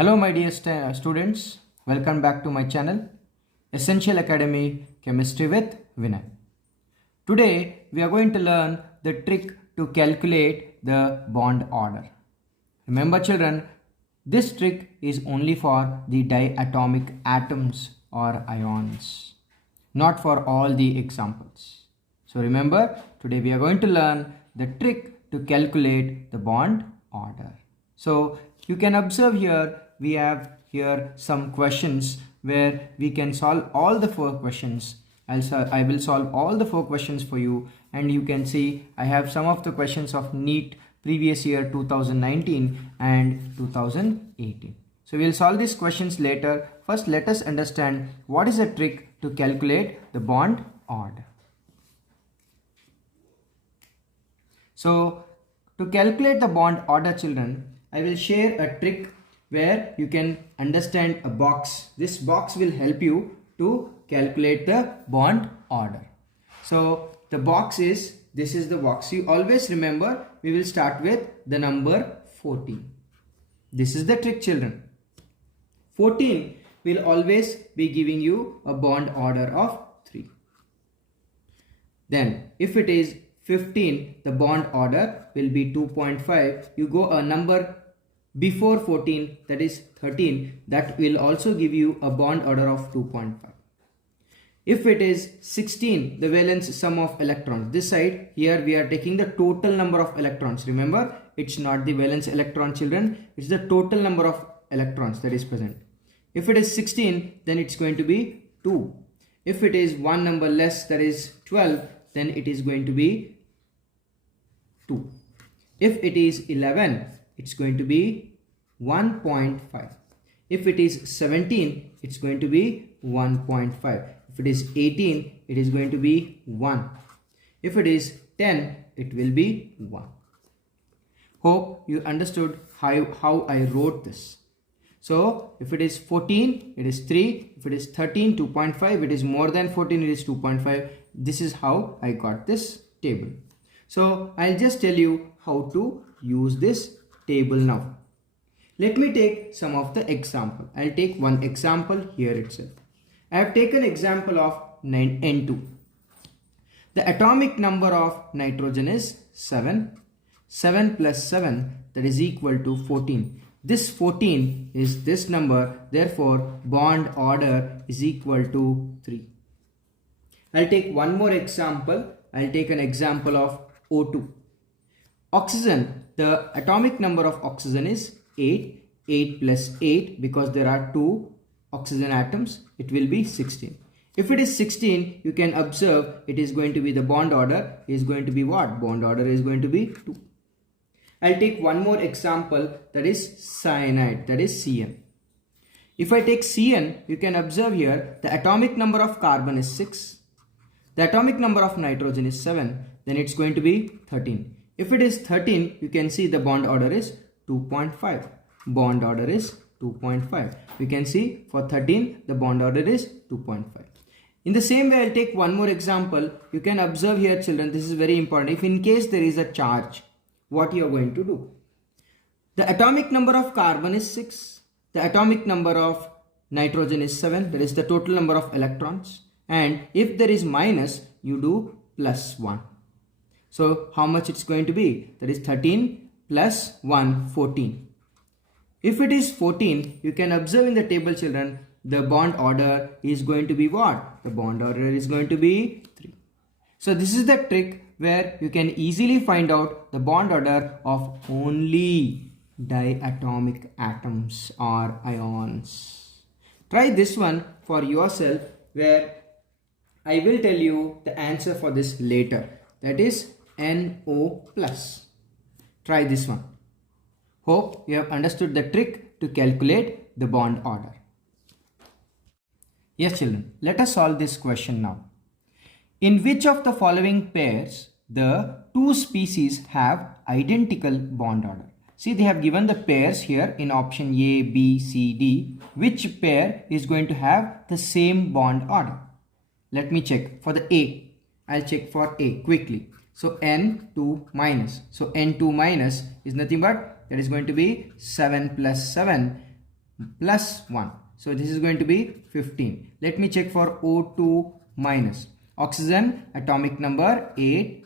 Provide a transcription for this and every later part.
Hello my dear students, welcome back to my channel Essential Academy Chemistry with Vinay. Today we are going to learn the trick to calculate the bond order. Remember children, this trick is only for the diatomic atoms or ions, not for all the examples. So remember, today we are going to learn the trick to calculate the bond order. So you can observe here, we have here some questions where we can solve all the 4 questions. I will solve all the 4 questions for you, and you can see I have some of the questions of NEET previous year 2019 and 2018. So we will solve these questions later. First let us understand what is a trick to calculate the bond order. So to calculate the bond order children, I will share a trick where you can understand a box. This box will help you to calculate the bond order. So the box is, this is the box. You always remember, we will start with the number 14. This is the trick children. 14 will always be giving you a bond order of 3. Then if it is 15, the bond order will be 2.5. You go a number before 14, that is 13, that will also give you a bond order of 2.5. If it is 16, the valence sum of electrons, this side here we are taking the total number of electrons. Remember, it's not the valence electron children, it's the total number of electrons that is present. If it is 16, then it's going to be 2. If it is one number less, that is 12, then it is going to be 2. If it is 11, it's going to be 1.5. If it is 17, it's going to be 1.5. If it is 18, it is going to be 1. If it is 10, it will be 1. Hope you understood how I wrote this. So if it is 14, it is 3. If it is 13, 2.5. It is more than 14, it is 2.5. This is how I got this table. So I'll just tell you how to use this table now. Let me take some of the example. I'll take one example here itself. I have taken example of N2. The atomic number of nitrogen is 7. 7 plus 7, that is equal to 14. This 14 is this number, therefore bond order is equal to 3. I'll take one more example. I'll take an example of O2. Oxygen, the atomic number of oxygen is 8. 8 plus 8, because there are 2 oxygen atoms, it will be 16. If it is 16, you can observe it is going to be, the bond order is going to be what? Bond order is going to be 2. I'll take one more example, that is cyanide, that is CN. If I take CN, you can observe here the atomic number of carbon is 6. The atomic number of nitrogen is 7. Then it's going to be 13. If it is 13, you can see the bond order is 2.5. Bond order is 2.5. We can see for 13 the bond order is 2.5. In the same way, I'll take one more example. You can observe here children, this is very important. If in case there is a charge, what you are going to do? The atomic number of carbon is 6. The atomic number of nitrogen is 7. That is the total number of electrons. And if there is minus, you do plus 1. So how much it's going to be? That is 13 plus 1, 14. If it is 14, you can observe in the table children, the bond order is going to be what? The bond order is going to be 3. So this is the trick where you can easily find out the bond order of only diatomic atoms or ions. Try this one for yourself, where I will tell you the answer for this later. That is NO+. Try this one. Hope you have understood the trick to calculate the bond order. Yes children, let us solve this question now. In which of the following pairs the 2 species have identical bond order? See, they have given the pairs here in option A, B, C, D. Which pair is going to have the same bond order? Let me check for the A. I'll check for A quickly. So N2 minus. So N2 minus is nothing but, that is going to be 7 plus 7 plus 1. So this is going to be 15. Let me check for O2 minus. Oxygen atomic number 8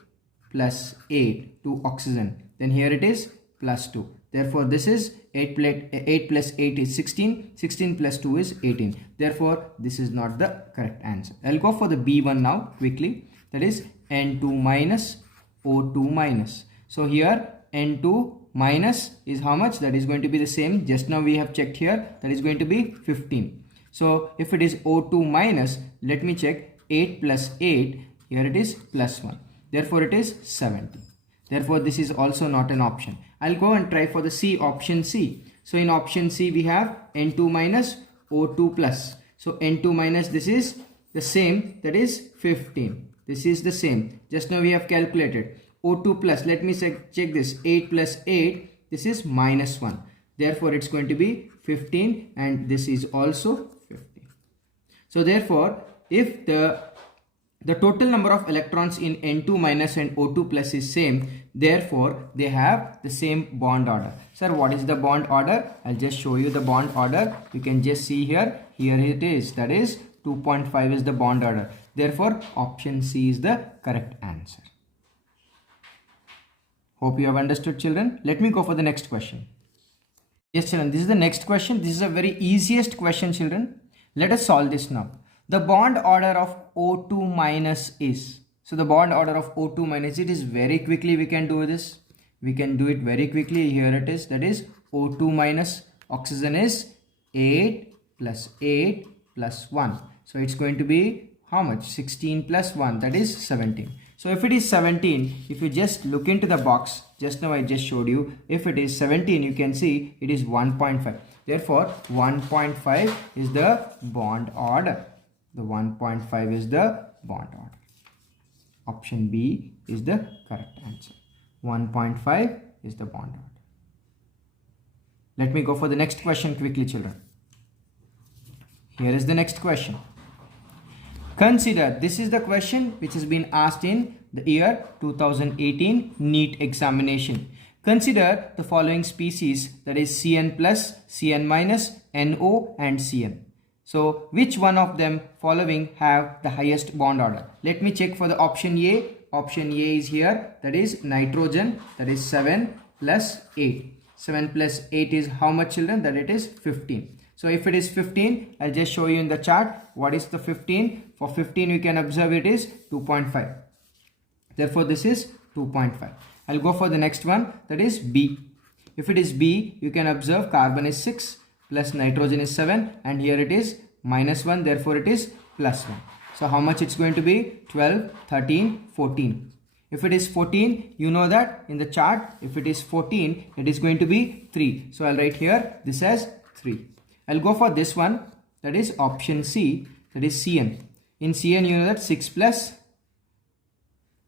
plus 8 to oxygen. Then here it is plus 2. Therefore this is 8 plus 8 is 16. 16 plus 2 is 18. Therefore this is not the correct answer. I'll go for the B1 now quickly. That is N2 minus O2 minus. So here N2 minus is how much? That is going to be the same. Just now we have checked here. That is going to be 15. So if it is O2 minus, let me check 8 plus 8. Here it is plus 1. Therefore it is 70. Therefore this is also not an option. I'll go and try for the C, option C. So in option C we have N2 minus O2 plus. So N2 minus, this is the same, that is 15. This is the same. Just now we have calculated. O2 plus, let me check this, 8 plus 8, this is minus 1. Therefore it's going to be 15 and this is also 15. So therefore if the total number of electrons in N2 minus and O2 plus is same, therefore they have the same bond order. Sir, what is the bond order? I'll just show you the bond order. You can just see here. Here it is. That is 2.5 is the bond order. Therefore option C is the correct answer. Hope you have understood, children. Let me go for the next question. Yes, children, this is the next question. This is a very easiest question, children. Let us solve this now. The bond order of O2 minus is. So the bond order of O2 minus, it is very quickly we can do this. We can do it very quickly. Here it is. That is O2 minus oxygen is 8 plus 8 plus 1. So it's going to be how much? 16 plus 1. That is 17. So if it is 17, if you just look into the box, just now I just showed you, if it is 17, you can see it is 1.5. Therefore, 1.5 is the bond order. The 1.5 is the bond order. Option B is the correct answer. 1.5 is the bond order. Let me go for the next question quickly, children. Here is the next question. Consider, this is the question which has been asked in the year 2018 NEET examination. Consider the following species, that is CN plus, CN minus, NO and CN. So which one of them following have the highest bond order? Let me check for the option A. Option A is here, that is nitrogen, that is 7 plus 8. 7 plus 8 is how much, children? That it is 15. So if it is 15, I'll just show you in the chart. What is the 15? For 15 you can observe it is 2.5. Therefore this is 2.5. I'll go for the next one, that is B. If it is B, you can observe carbon is 6 plus nitrogen is 7 and here it is minus 1. Therefore it is plus 1. So how much it's going to be? 12, 13, 14. If it is 14, you know that in the chart, if it is 14, it is going to be 3. So I'll write here this as 3. I'll go for this one, that is option C, that is CN. In CN you know that 6 plus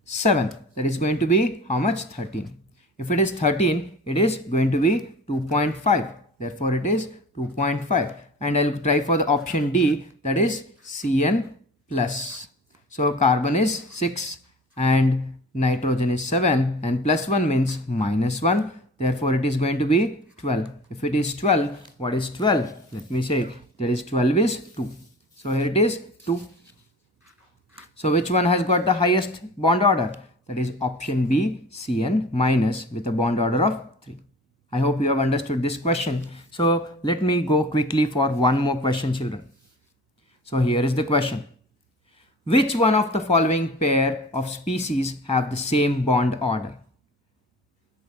7, that is going to be how much? 13. If it is 13, it is going to be 2.5. Therefore it is 2.5. And I'll try for the option D, that is CN plus. So carbon is 6 and nitrogen is 7 and plus 1 means minus 1. Therefore it is going to be 12. If it is 12, what is 12? Let me say, there is 12 is 2. So here it is 2. So which one has got the highest bond order? That is option B, CN minus with a bond order of 3. I hope you have understood this question. So let me go quickly for one more question, children. So here is the question. Which one of the following pair of species have the same bond order?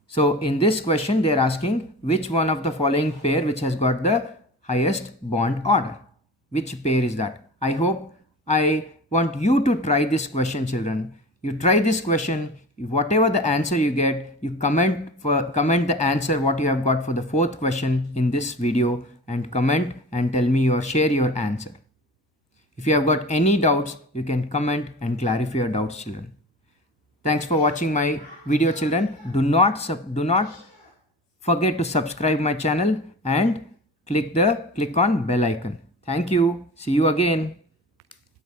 So in this question they are asking which one of the following pair which has got the highest bond order. Which pair is that? I hope, I want you to try this question, children. You try this question, whatever the answer you get, you comment the answer what you have got for the fourth question in this video and comment and tell me or share your answer. If you have got any doubts, you can comment and clarify your doubts, children. Thanks for watching my video, children. Do not forget to subscribe my channel and click on bell icon. Thank you. See you again.